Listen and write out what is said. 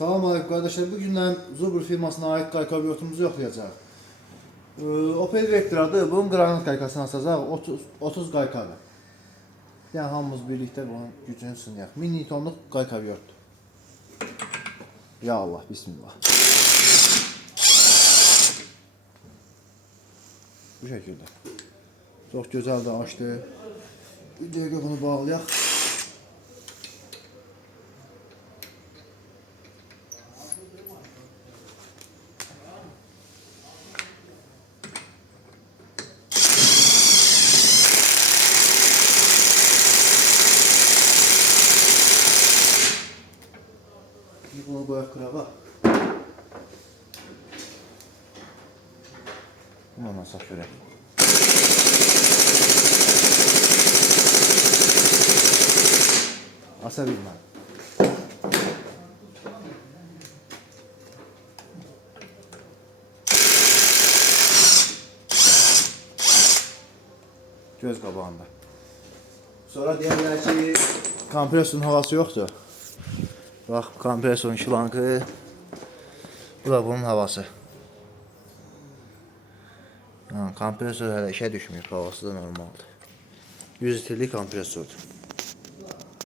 Salam aleyküm kardeşler. Bugündən Zubr firmasına ait qaykabiyotumuz yoxlayacaq. Opel Vectra'dır. Bunun qranit qaykasını açacaq. 30 qaykadır. Yəni hamımız birlikdə bunun gücünü sınayaq. 1000 Newtonluq qaykabiyotdur. Ya Allah, bismillah. Bu şəkildə. Çox gözəl də açdı. Bir dəqiqə bunu bağlayaq. Bunu qoyaq qırağa. Bunu nasaq görək. Asa bilməm. Göz qabağında. Sonra deyirlər ki, kompresorun havası yoxdur. Bax, kompresorun şlankı. Bu da bunun havası. Kompresor hələ işə düşmür, havası da normaldır. 100 litrlik kompresordur.